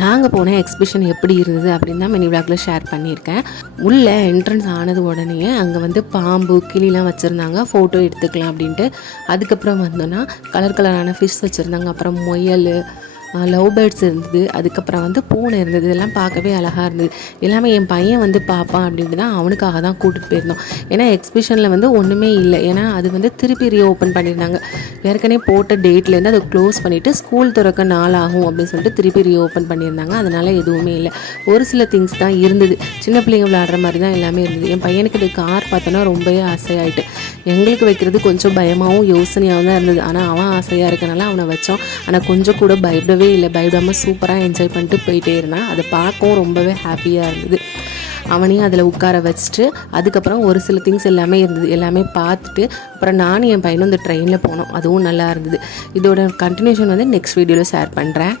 நாங்கள் போன எக்ஸிபிஷன் எப்படி இருந்தது அப்படின்னு தான் மினி விளாகில் ஷேர் பண்ணியிருக்கேன். உள்ளே என்ட்ரன்ஸ் ஆனது உடனே அங்கே வந்து பாம்பு கிளிலாம் வச்சுருந்தாங்க, ஃபோட்டோ எடுத்துக்கலாம் அப்படின்ட்டு. அதுக்கப்புறம் வந்தோன்னா கலர் கலரான ஃபிஷ் வச்சுருந்தாங்க, அப்புறம் முயல், லவ் பேர்ட்ஸ் இருந்தது, அதுக்கப்புறம் வந்து பூனை இருந்தது. இதெல்லாம் பார்க்கவே அழகாக இருந்தது. எல்லாமே என் பையன் வந்து பார்ப்பான் அப்படின்ட்டு தான் அவனுக்காக தான் கூட்டிகிட்டு போயிருந்தோம். ஏன்னா எக்ஸிபிஷனில் வந்து ஒன்றுமே இல்லை, ஏன்னா அது வந்து திருப்பி ரீஓப்பன் பண்ணியிருந்தாங்க. ஏற்கனவே போட்ட டேட்லேருந்து அதை க்ளோஸ் பண்ணிவிட்டு ஸ்கூல் திறக்க நாள் ஆகும் அப்படின்னு சொல்லிட்டு திருப்பி ரீஓப்பன் பண்ணியிருந்தாங்க. அதனால் எதுவுமே இல்லை, ஒரு சில திங்ஸ் தான் இருந்தது. சின்ன பிள்ளைங்க விளையாடுற மாதிரி தான் எல்லாமே இருந்தது. என் பையனுக்கு இது கார் பார்த்தோன்னா ரொம்பவே ஆசையாயிட்டு. எங்களுக்கு வைக்கிறது கொஞ்சம் பயமாகவும் யோசனையாகவும் தான் இருந்தது. ஆனால் அவன் ஆசையாக இருக்கனால அவனை வச்சோம். ஆனால் கொஞ்சம் கூட பயப்படாமல் சூப்பராக என்ஜாய் பண்ணிட்டு போயிட்டே இருந்தான். அதை பார்க்கவும் ரொம்பவே ஹாப்பியாக இருந்தது. அவனையும் அதில் உட்கார வச்சுட்டு அதுக்கப்புறம் ஒரு சில திங்ஸ் எல்லாமே இருந்தது, எல்லாமே பார்த்துட்டு அப்புறம் நானும் என் பையனும் இந்த ட்ரெயினில் போனோம். அதுவும் நல்லா இருந்தது. இதோட கண்டினியூஷன் வந்து நெக்ஸ்ட் வீடியோவில் ஷேர் பண்ணுறேன்.